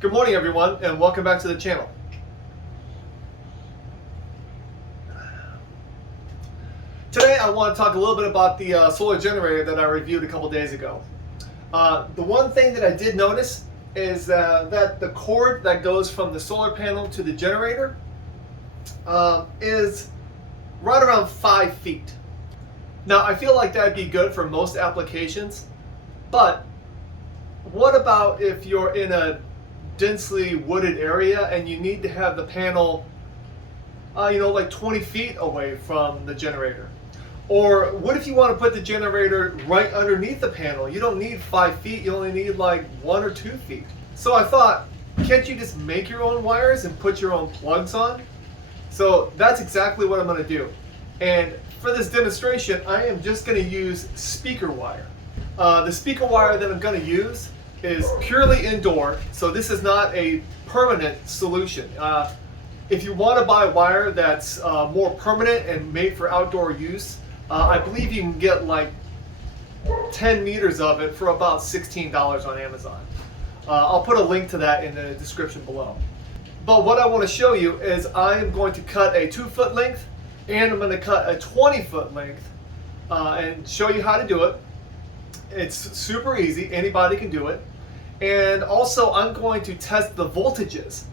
Good morning everyone and welcome back to the channel. Today I want to talk a little bit about the solar generator that I reviewed a couple days ago. The one thing that I did notice is that the cord that goes from the solar panel to the generator is right around 5 feet. Now I feel like that'd be good for most applications, but what about if you're in a densely wooded area and you need to have the panel like 20 feet away from the generator? Or what if you want to put the generator right underneath the panel? You don't need 5 feet, you only need like 1 or 2 feet. So I thought, can't you just make your own wires and put your own plugs on? So that's exactly what I'm going to do. And for this demonstration, I am just going to use speaker wire. The speaker wire that I'm going to use is purely indoor, so this is not a permanent solution. If you want to buy wire that's more permanent and made for outdoor use, I believe you can get like 10 meters of it for about $16 on Amazon. I'll put a link to that in the description below. But what I want to show you is I am going to cut a 2-foot length and I'm going to cut a 20-foot length and show you how to do it. It's super easy, anybody can do it. And also I'm going to test the voltages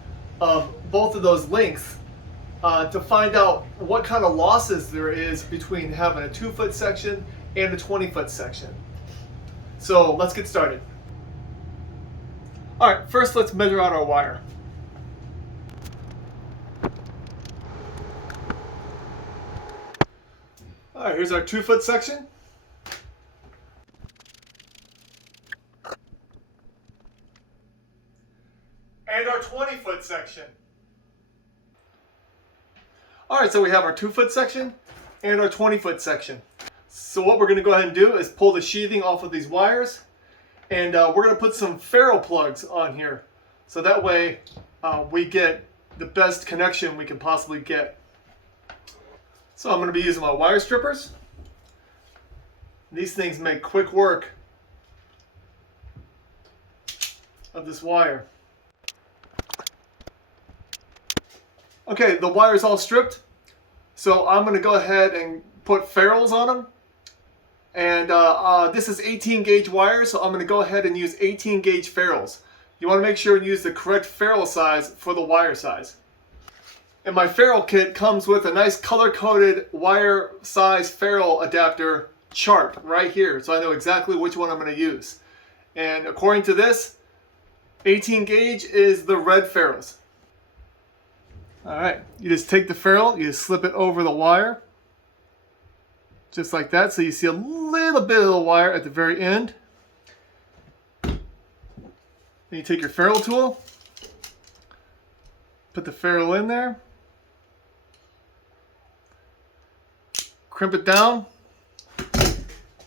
of both of those lengths to find out what kind of losses there is between having a 2-foot section and a 20-foot section. So let's get started. Alright, first let's measure out our wire. Alright, here's our 2-foot section. And our 20-foot section. Alright, so we have our 2-foot section and our 20-foot section. So what we're going to go ahead and do is pull the sheathing off of these wires, and we're going to put some ferrule plugs on here. So that way we get the best connection we can possibly get. So I'm going to be using my wire strippers. These things make quick work of this wire. Okay, the wire's all stripped, so I'm going to go ahead and put ferrules on them. And this is 18 gauge wire, so I'm going to go ahead and use 18 gauge ferrules. You want to make sure you use the correct ferrule size for the wire size. And my ferrule kit comes with a nice color-coded wire size ferrule adapter chart right here, so I know exactly which one I'm going to use. And according to this, 18 gauge is the red ferrules. Alright, you just take the ferrule, you just slip it over the wire, just like that, so you see a little bit of the wire at the very end. Then you take your ferrule tool, put the ferrule in there, crimp it down,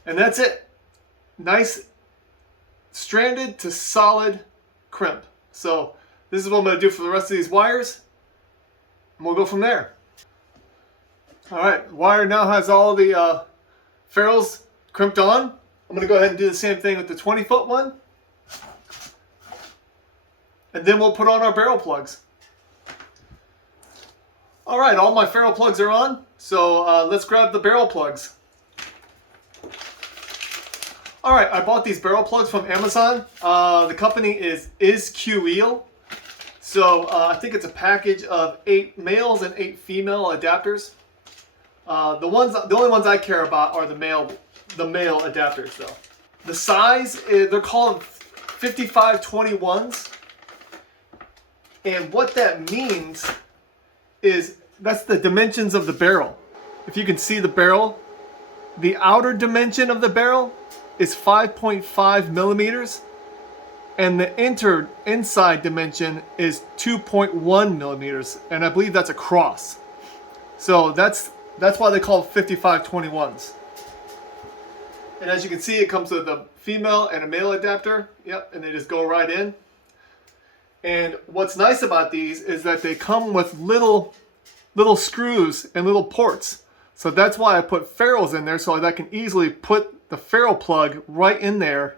and that's it. Nice stranded to solid crimp. So this is what I'm going to do for the rest of these wires. And we'll go from there. Alright, wire now has all the ferrules crimped on. I'm going to go ahead and do the same thing with the 20-foot one. And then we'll put on our barrel plugs. Alright, all my ferrule plugs are on. So let's grab the barrel plugs. Alright, I bought these barrel plugs from Amazon. The company is Iskueal. So I think it's a package of 8 males and 8 female adapters. The only ones I care about are the male adapters though. The size they're called 5521s, and what that means is that's the dimensions of the barrel. If you can see the barrel, the outer dimension of the barrel is 5.5 millimeters. And the inside dimension is 2.1 millimeters, and I believe that's a cross. So that's why they call it 5521s. And as you can see, it comes with a female and a male adapter. Yep, and they just go right in. And what's nice about these is that they come with little screws and little ports. So that's why I put ferrules in there, so that I can easily put the ferrule plug right in there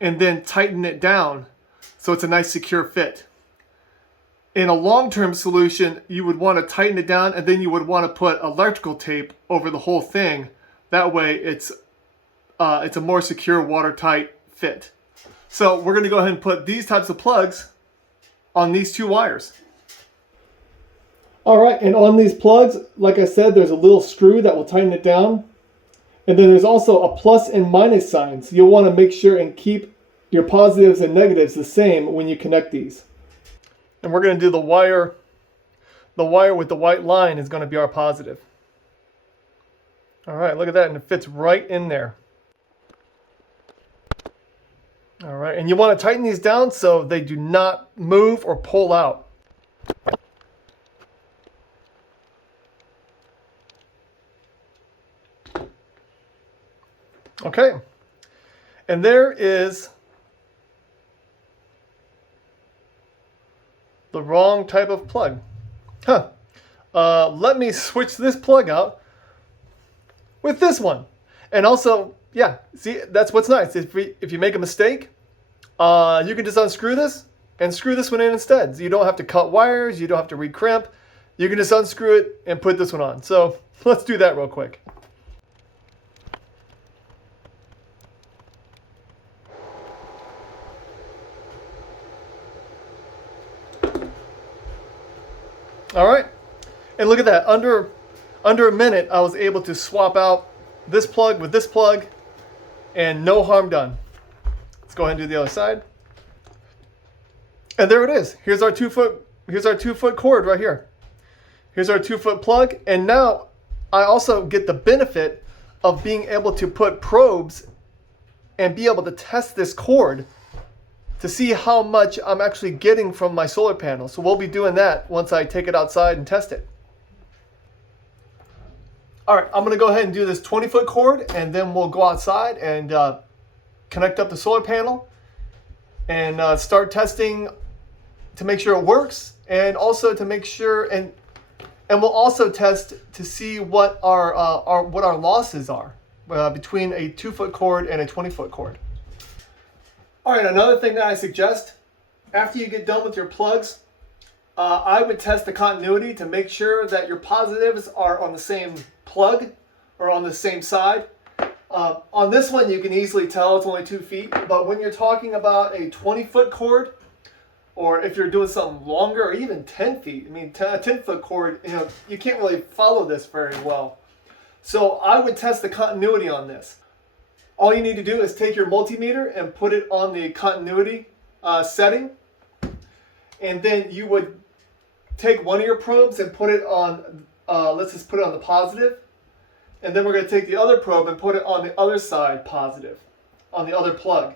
and then tighten it down so it's a nice secure fit. In a long-term solution, you would want to tighten it down, and then you would want to put electrical tape over the whole thing. That way it's a more secure, watertight fit. So we're going to go ahead and put these types of plugs on these two wires. All right, and on these plugs, like I said, there's a little screw that will tighten it down. And then there's also a plus and minus signs. You'll want to make sure and keep your positives and negatives the same when you connect these. And we're going to do the wire with the white line is going to be our positive. All right, look at that, and it fits right in there. All right, and you want to tighten these down so they do not move or pull out. Okay, and there is the wrong type of plug. Let me switch this plug out with this one. And also, yeah, see, that's what's nice. If you make a mistake, you can just unscrew this and screw this one in instead. So you don't have to cut wires, you don't have to recrimp. You can just unscrew it and put this one on. So let's do that real quick. All right, and look at that. Under a minute, I was able to swap out this plug with this plug, and no harm done. Let's go ahead and do the other side. And there it is. Here's our 2 foot cord right here. Here's our 2 foot plug, and now I also get the benefit of being able to put probes and be able to test this cord to see how much I'm actually getting from my solar panel. So we'll be doing that once I take it outside and test it. All right, I'm gonna go ahead and do this 20 foot cord, and then we'll go outside and connect up the solar panel and start testing to make sure it works, and also to make sure, and we'll also test to see what our losses are between a 2 foot cord and a 20 foot cord. All right, another thing that I suggest, after you get done with your plugs, I would test the continuity to make sure that your positives are on the same plug or on the same side. On this one, you can easily tell it's only 2 feet, but when you're talking about a 20 foot cord, or if you're doing something longer, or even 10 feet, I mean, a 10 foot cord, you can't really follow this very well. So I would test the continuity on this. All you need to do is take your multimeter and put it on the continuity setting. And then you would take one of your probes and put it on, let's just put it on the positive. And then we're going to take the other probe and put it on the other side positive, on the other plug.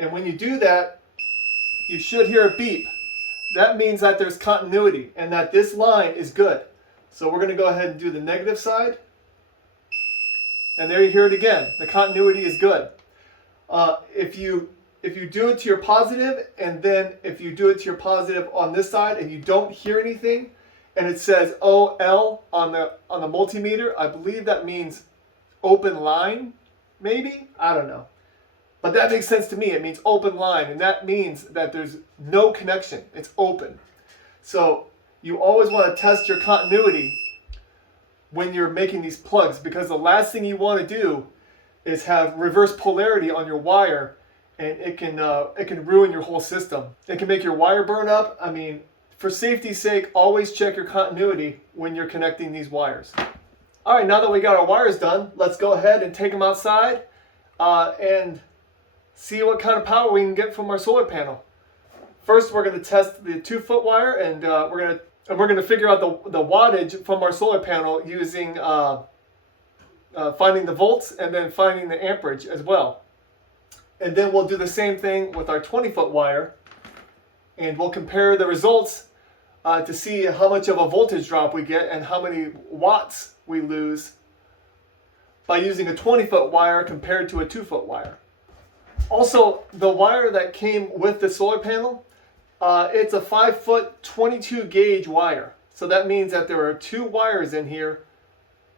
And when you do that, you should hear a beep. That means that there's continuity and that this line is good. So we're going to go ahead and do the negative side. And there you hear it again. The continuity is good. If you do it to your positive, and then if you do it to your positive on this side and you don't hear anything, and it says OL on the multimeter, I believe that means open line, maybe? I don't know. But that makes sense to me. It means open line, and that means that there's no connection. It's open. So you always want to test your continuity when you're making these plugs, because the last thing you want to do is have reverse polarity on your wire, and it can ruin your whole system. It can make your wire burn up. I mean, for safety's sake, always check your continuity when you're connecting these wires. All right, now that we got our wires done, let's go ahead and take them outside and see what kind of power we can get from our solar panel. First, we're going to test the 2 foot wire, and we're going to figure out the wattage from our solar panel using finding the volts and then finding the amperage as well. And then we'll do the same thing with our 20 foot wire, and we'll compare the results to see how much of a voltage drop we get and how many watts we lose by using a 20 foot wire compared to a 2 foot wire. Also, the wire that came with the solar panel, it's a 5 foot 22 gauge wire. So that means that there are 2 wires in here,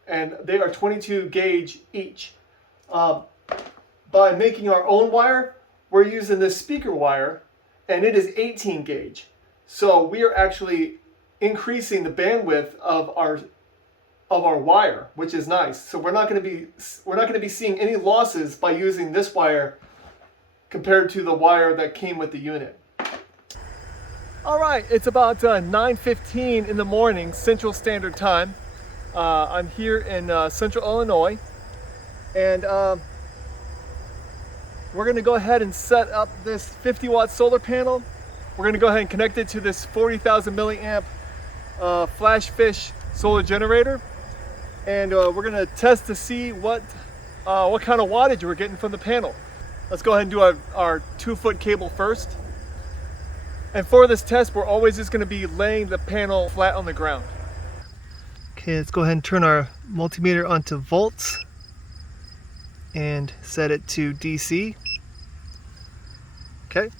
and they are 22 gauge each. By making our own wire, we're using this speaker wire, and it is 18 gauge. So we are actually increasing the bandwidth of our wire, which is nice. So we're not going to be seeing any losses by using this wire compared to the wire that came with the unit. All right, it's about 9:15 in the morning Central Standard Time. I'm here in Central Illinois, and we're going to go ahead and set up this 50-watt solar panel. We're going to go ahead and connect it to this 40,000 milliamp Flashfish Solar Generator, and we're going to test to see what kind of wattage we're getting from the panel. Let's go ahead and do our 2-foot cable first. And for this test, we're always just going to be laying the panel flat on the ground. Okay, let's go ahead and turn our multimeter onto volts and set it to DC. Okay,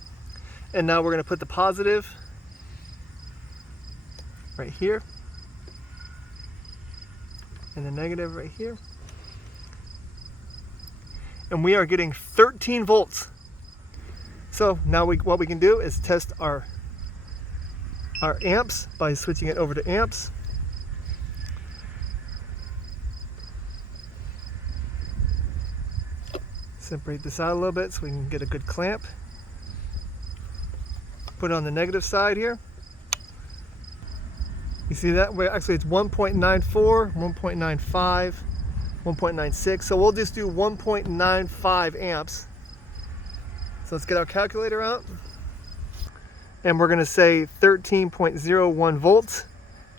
and now we're going to put the positive right here and the negative right here. And we are getting 13 volts. So now what we can do is test our amps by switching it over to amps. Separate this out a little bit so we can get a good clamp. Put it on the negative side here. You see that? Actually it's 1.94, 1.95, 1.96. So we'll just do 1.95 amps. So let's get our calculator out, and we're going to say 13.01 volts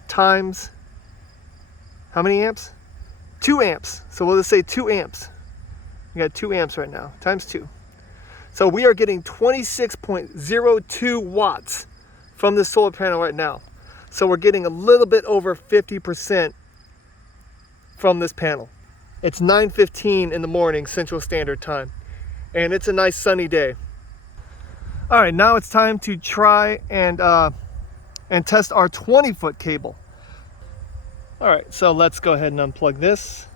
times how many amps? 2 amps. So we'll just say 2 amps. We got 2 amps right now, times 2. So we are getting 26.02 watts from this solar panel right now. So we're getting a little bit over 50% from this panel. It's 9:15 in the morning Central Standard Time, and it's a nice sunny day. All right, now it's time to try and test our 20-foot cable. All right, so let's go ahead and unplug this.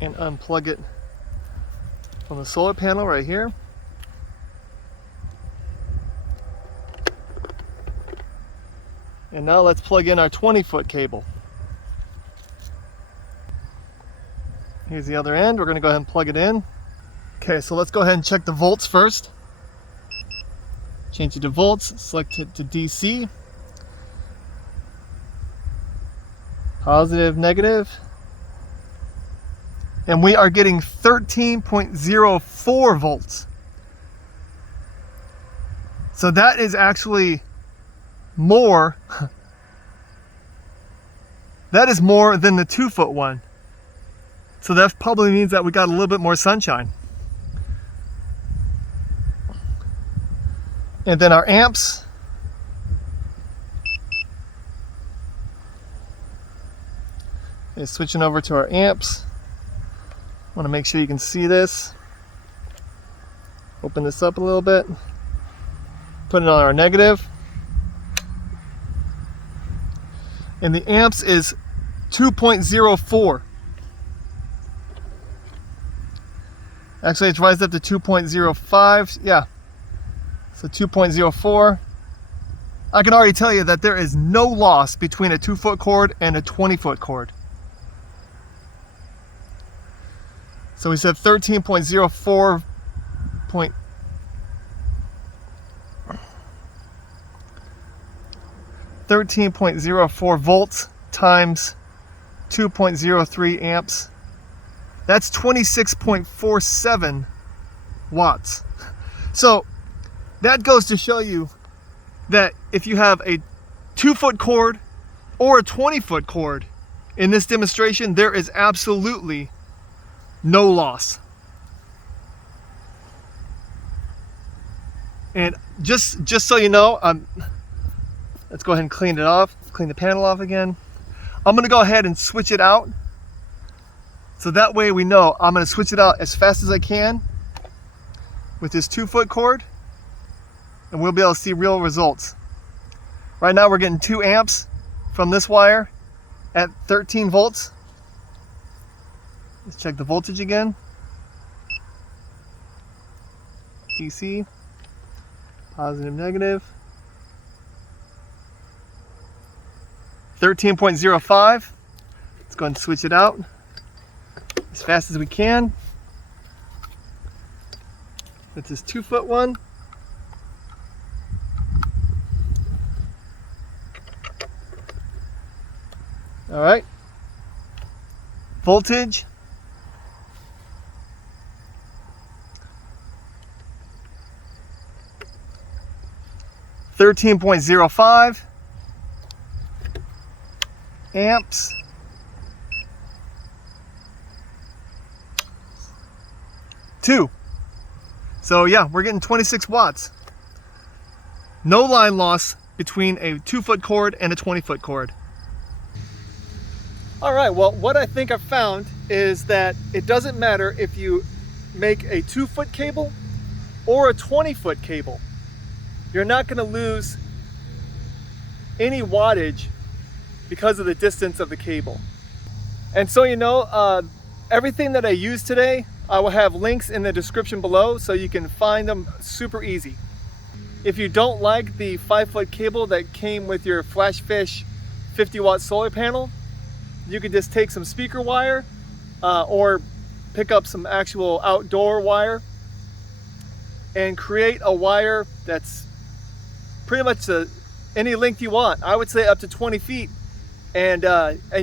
And unplug it from the solar panel right here. And now let's plug in our 20-foot cable. Here's the other end. We're going to go ahead and plug it in. Okay, so let's go ahead and check the volts first. Change it to volts, select it to DC. Positive, negative. And we are getting 13.04 volts. So that is actually more. That is more than the 2-foot one. So that probably means that we got a little bit more sunshine. And then our amps. Is switching over to our amps. Want to make sure you can see this. Open this up a little bit. Put it on our negative. And the amps is 2.04. Actually, it's raised up to 2.05. Yeah. So 2.04. I can already tell you that there is no loss between a 2-foot cord and a 20-foot cord. So we said 13.04 volts times 2.03 amps. That's 26.47 watts. So that goes to show you that if you have a 2-foot cord or a 20-foot cord in this demonstration, there is absolutely no loss. And just so you know, let's go ahead and clean it off, clean the panel off again. I'm going to go ahead and switch it out. So that way we know I'm going to switch it out as fast as I can with this 2-foot cord, and we'll be able to see real results. Right now we're getting 2 amps from this wire at 13 volts. Let's check the voltage again. DC, positive, negative. 13.05. Let's go ahead and switch it out as fast as we can. That's this 2-foot one. All right. Voltage. $13.05 amps. 2. So yeah, we're getting 26 watts. No line loss between a 2-foot cord and a 20-foot cord. All right, well, what I think I've found is that it doesn't matter if you make a 2-foot cable or a 20-foot cable. You're not going to lose any wattage because of the distance of the cable. And so, you know, everything that I used today, I will have links in the description below so you can find them super easy. If you don't like the 5-foot cable that came with your Flashfish 50-watt solar panel, you could just take some speaker wire or pick up some actual outdoor wire and create a wire that's pretty much any length you want. I would say up to 20 feet, and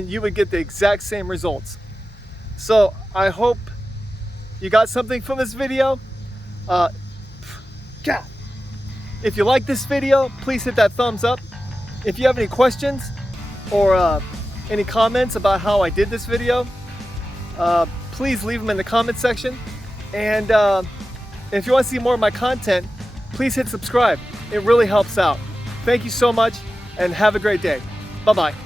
you would get the exact same results. So I hope you got something from this video. If you like this video, please hit that thumbs up. If you have any questions or any comments about how I did this video, please leave them in the comment section. And if you want to see more of my content, please hit subscribe. It really helps out. Thank you so much, and have a great day. Bye-bye.